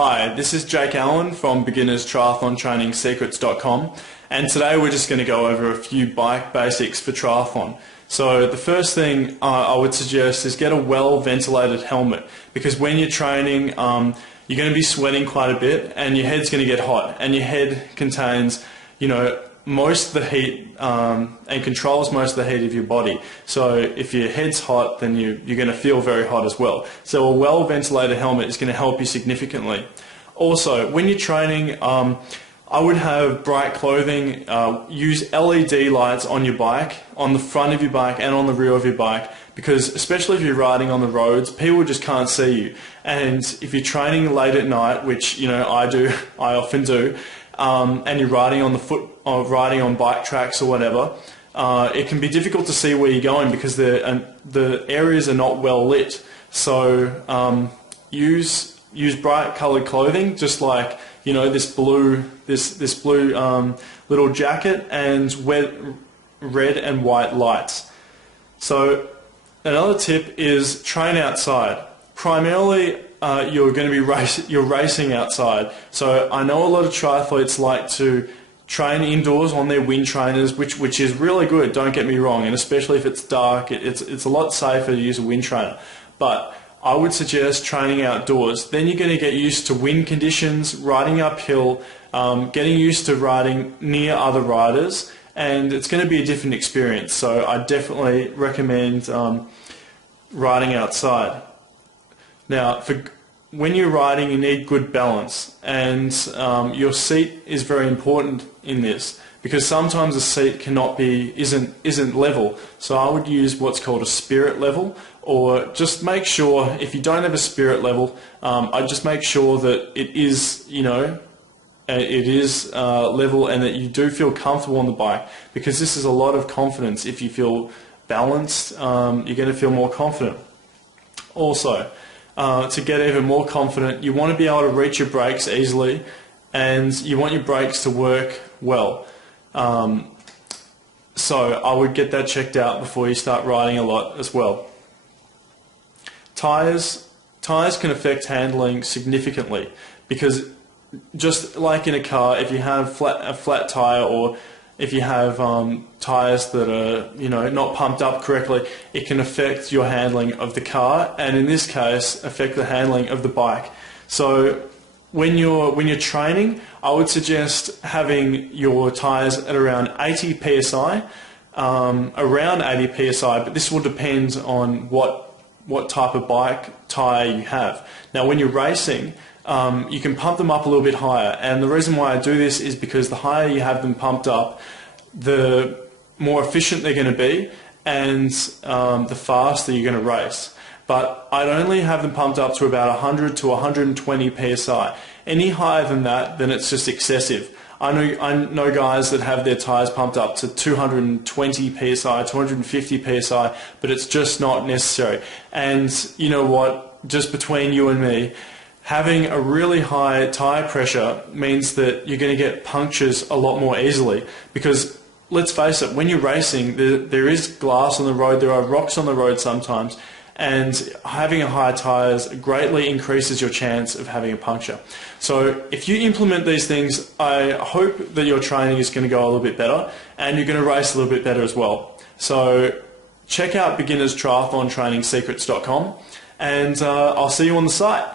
Hi, this is Jake Allen from beginnerstriathlontrainingsecrets.com, and today we're just going to go over a few bike basics for triathlon. So the first thing I would suggest is get a well-ventilated helmet, because when you're training you're going to be sweating quite a bit and your head's going to get hot, and your head contains, most of the heat and controls most of the heat of your body. So if your head's hot, then you're going to feel very hot as well. So a well-ventilated helmet is going to help you significantly. Also, when you're training, I would have bright clothing. Use LED lights on your bike, on the front of your bike and on the rear of your bike, because especially if you're riding on the roads, people just can't see you. And if you're training late at night, which I often do, and you're riding on riding on bike tracks or whatever, it can be difficult to see where you're going because the areas are not well lit. So use bright coloured clothing, just like this blue little jacket, and red and white lights. So another tip is train outside. Primarily you're going to be racing outside. So I know a lot of triathletes like to train indoors on their wind trainers, which is really good, don't get me wrong, and especially if it's dark, it's a lot safer to use a wind trainer. But I would suggest training outdoors. Then you're going to get used to wind conditions, riding uphill, getting used to riding near other riders, and it's going to be a different experience. So I definitely recommend riding outside. Now, when you're riding, you need good balance, and your seat is very important in this, because sometimes the seat isn't level. So I would use what's called a spirit level, or just make sure, if you don't have a spirit level, I'd just make sure that it is level, and that you do feel comfortable on the bike, because this is a lot of confidence. If you feel balanced, you're going to feel more confident. Also, to get even more confident, you want to be able to reach your brakes easily, and you want your brakes to work well. So I would get that checked out before you start riding a lot as well. Tyres can affect handling significantly, because just like in a car, if you have a flat tyre, or if you have tyres that are not pumped up correctly, it can affect your handling of the car, and in this case affect the handling of the bike. So when you're training, I would suggest having your tyres at around 80 psi, but this will depend on what type of bike tyre you have. Now when you're racing, you can pump them up a little bit higher, and the reason why I do this is because the higher you have them pumped up, the more efficient they're going to be, and the faster you're going to race. But I'd only have them pumped up to about 100 to 120 psi. Any higher than that, then it's just excessive. I know guys that have their tyres pumped up to 220 psi, 250 psi, but it's just not necessary. And you know what, just between you and me, having a really high tyre pressure means that you're going to get punctures a lot more easily, because let's face it, when you're racing, there is glass on the road, there are rocks on the road sometimes, and having a high tyres greatly increases your chance of having a puncture. So if you implement these things, I hope that your training is going to go a little bit better, and you're going to race a little bit better as well. So check out beginnerstriathlontrainingsecrets.com, and I'll see you on the site.